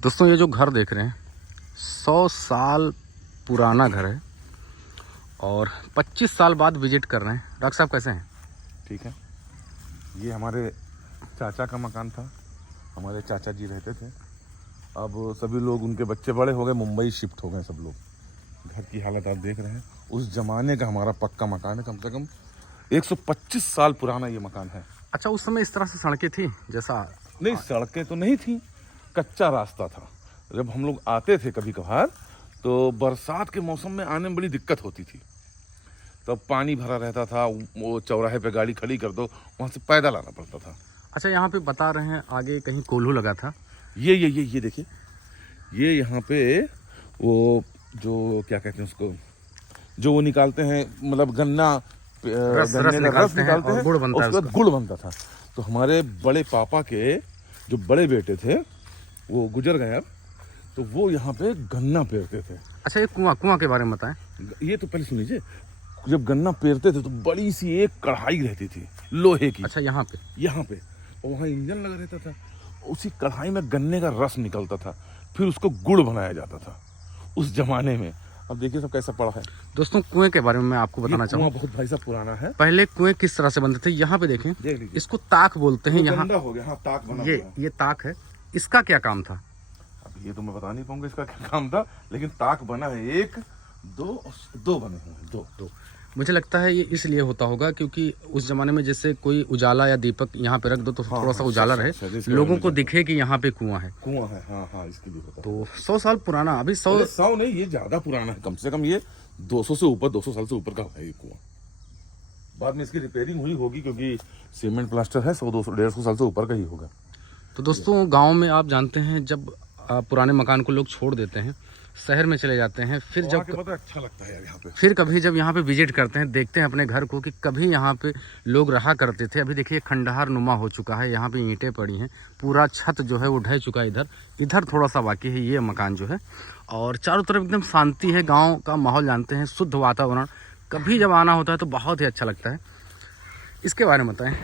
दोस्तों ये जो घर देख रहे हैं 100 साल पुराना घर है और 25 साल बाद विजिट कर रहे हैं। डॉक्टर साहब कैसे हैं? ठीक है। ये हमारे चाचा का मकान था, हमारे चाचा जी रहते थे। अब सभी लोग, उनके बच्चे बड़े हो गए, मुंबई शिफ्ट हो गए सब लोग। घर की हालत आप देख रहे हैं। उस जमाने का हमारा पक्का मकान है, कम से कम 125 साल पुराना ये मकान है। अच्छा, उस समय इस तरह से सड़कें थी जैसा? नहीं, सड़कें तो नहीं थी, कच्चा रास्ता था। जब हम लोग आते थे कभी कभार तो बरसात के मौसम में आने में बड़ी दिक्कत होती थी। तब पानी भरा रहता था, वो चौराहे पे गाड़ी खड़ी कर दो, वहाँ से पैदल आना पड़ता था। अच्छा, यहाँ पे बता रहे हैं आगे कहीं कोल्हू लगा था। ये देखिए, ये यहाँ पे वो जो क्या कहते हैं उसको, जो वो निकालते हैं, मतलब गन्ना गन्ने का रस निकालते हैं, गुड़ बनता है, उसके बाद गुड़ बनता था। तो हमारे बड़े पापा के जो बड़े बेटे थे वो गुजर गए अब, तो वो यहाँ पे गन्ना पेरते थे। अच्छा, ये कुआं के बारे में बताएं। ये तो पहले सुन लीजिए। जब गन्ना पेरते थे तो बड़ी सी एक कढ़ाई रहती थी लोहे की। अच्छा, यहाँ पे और वहाँ इंजन लगा रहता था। उसी कढ़ाई में गन्ने का रस निकलता था, फिर उसको गुड़ बनाया जाता था उस जमाने में। अब देखिए सब कैसा पड़ा है। दोस्तों, कुएं के बारे में मैं आपको बताना चाहूँगा। बहुत भाई साहब पुराना है। पहले कुएं किस तरह से बनते थे यहाँ पे देखें, इसको ताक बोलते हैं। यहाँ हो गया, हाँ, ताक बना। ये ताक है। इसका क्या काम था? अब ये तो मैं बता नहीं पाऊंगा इसका क्या काम था, लेकिन ताक बना है। एक दो बने हुए हैं, दो। मुझे लगता है ये इसलिए होता होगा क्योंकि उस जमाने में जैसे कोई उजाला या दीपक यहाँ पे रख दो तो थोड़ा सा उजाला रहे, लोगों को दिखे कि यहाँ पे कुआं है। हाँ, इसके लिए होता। तो 100 साल पुराना, अभी 100 नहीं, ये ज्यादा पुराना है। कम से कम ये 200 से ऊपर, 200 साल से ऊपर का है ये कुआं। बाद में इसकी रिपेयरिंग हुई होगी क्योंकि सीमेंट प्लास्टर है, 100, 200, 150 साल से ऊपर का ही होगा। तो दोस्तों, गाँव में आप जानते हैं जब पुराने मकान को लोग छोड़ देते हैं, शहर में चले जाते हैं, फिर जब अच्छा लगता है यहाँ पे। फिर कभी जब यहाँ पे विजिट करते हैं, देखते हैं अपने घर को कि कभी यहाँ पे लोग रहा करते थे। अभी देखिए खंडहर नुमा हो चुका है, यहाँ पे ईंटें पड़ी हैं, पूरा छत जो है वो ढह चुका है। इधर थोड़ा सा बाकी है ये मकान जो है, और चारों तरफ एकदम शांति है। गाँव का माहौल जानते हैं, शुद्ध वातावरण। कभी जब आना होता है तो बहुत ही अच्छा लगता है। इसके बारे में बताएं।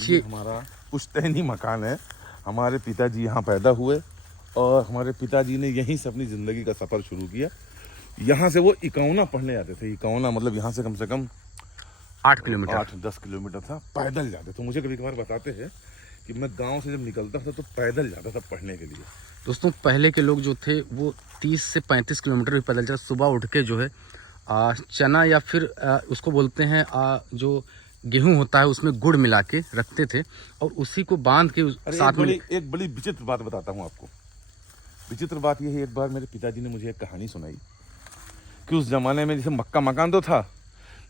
ये हमारा पुश्तैनी मकान है। हमारे पिताजी यहाँ पैदा हुए और हमारे पिताजी ने यहीं से अपनी ज़िंदगी का सफ़र शुरू किया। यहाँ से वो इकौना पढ़ने जाते थे। इकौना मतलब यहाँ से कम 8 किलोमीटर, 8-10 किलोमीटर था। पैदल जाते थे। मुझे कभी कभार बताते हैं कि मैं गांव से जब निकलता था तो पैदल जाता था पढ़ने के लिए। दोस्तों, पहले के लोग जो थे वो 30 से 35 किलोमीटर भी पैदल चलते। सुबह उठ के जो है चना या फिर उसको बोलते हैं जो गेहूं होता है उसमें गुड़ मिला के रखते थे और उसी को बांध के साथ में। एक बड़ी विचित्र बात बताता हूँ आपको। विचित्र बात यह है, एक बार मेरे पिताजी ने मुझे एक कहानी सुनाई कि उस जमाने में जैसे मक्का मकान तो था,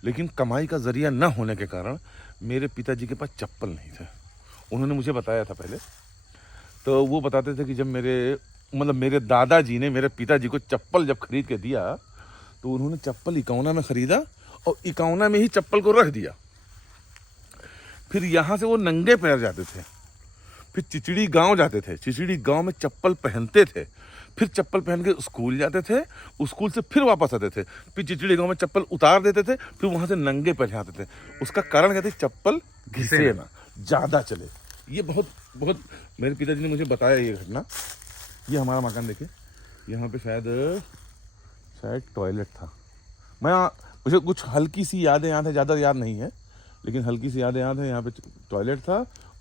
लेकिन कमाई का जरिया न होने के कारण मेरे पिताजी के पास चप्पल नहीं था। उन्होंने मुझे बताया था पहले। तो वो बताते थे कि जब मेरे दादाजी ने मेरे पिताजी को चप्पल जब खरीद के दिया तो उन्होंने चप्पल इकौना में खरीदा और इकौना में ही चप्पल को रख दिया। फिर यहाँ से वो नंगे पैर जाते थे, फिर चिचड़ी गांव जाते थे, चिचड़ी गांव में चप्पल पहनते थे, फिर चप्पल पहन के स्कूल जाते थे, स्कूल से फिर वापस आते थे, फिर चिचड़ी गांव में चप्पल उतार देते थे, फिर वहां से नंगे पैर जाते थे। उसका कारण कहते चप्पल घिसे ना, ज्यादा चले। ये बहुत मेरे पिताजी ने मुझे बताया ये घटना। ये हमारा मकान देखिए, यहाँ पे शायद टॉयलेट था। मुझे कुछ हल्की सी यादें याद है, ज़्यादा याद नहीं है, लेकिन हल्की सी यादें याद है। यहाँ पे टॉयलेट था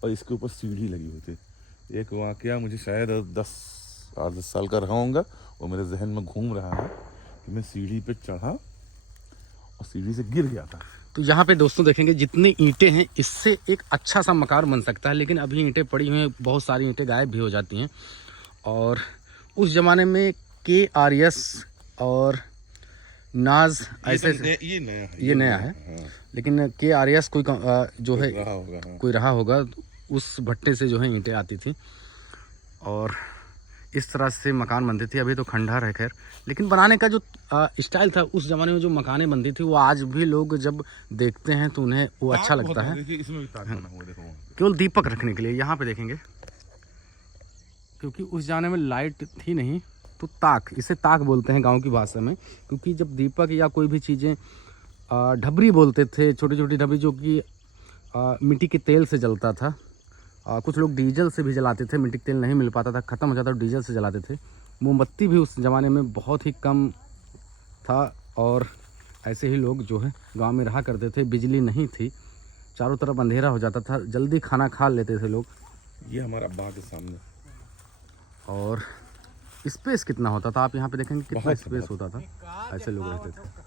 और इसके ऊपर सीढ़ी लगी हुई थी। एक वाकया मुझे शायद 8-10 साल का रहा होगा, वो मेरे जहन में घूम रहा है कि मैं सीढ़ी पे चढ़ा और सीढ़ी से गिर गया था। तो यहाँ पे दोस्तों देखेंगे जितने ईंटें हैं इससे एक अच्छा सा मकान बन सकता है, लेकिन अभी ईंटें पड़ी हुई हैं, बहुत सारी ईंटें गायब भी हो जाती हैं। और उस ज़माने में KRS और नाज ऐसे ये नया है। हाँ। लेकिन KRS कोई जो है कोई रहा होगा, उस भट्टे से जो है ईंटें आती थी और इस तरह से मकान बनते थे। अभी तो खंडहर है खैर, लेकिन बनाने का जो स्टाइल था उस ज़माने में, जो मकानें बनती थी, वो आज भी लोग जब देखते हैं तो उन्हें वो अच्छा लगता है। इसमें भी ताक बना हुआ, देखो, केवल दीपक रखने के लिए। यहाँ पे देखेंगे क्योंकि उस ज़माने में लाइट थी नहीं, तो ताक, इसे ताक बोलते हैं गांव की भाषा में। क्योंकि जब दीपक या कोई भी चीज़ें, ढबरी बोलते थे, छोटी छोटी ढबरी जो कि मिट्टी के तेल से जलता था, कुछ लोग डीजल से भी जलाते थे, मिट्टी का तेल नहीं मिल पाता था, ख़त्म हो जाता, डीजल से जलाते थे। मोमबत्ती भी उस ज़माने में बहुत ही कम था और ऐसे ही लोग जो है गांव में रहा करते थे। बिजली नहीं थी, चारों तरफ अंधेरा हो जाता था, जल्दी खाना खा लेते थे लोग। ये हमारा बाग है सामने। और स्पेस कितना होता था, आप यहाँ पे देखेंगे कितना बहुत स्पेस होता था, ऐसे लोग रहते थे।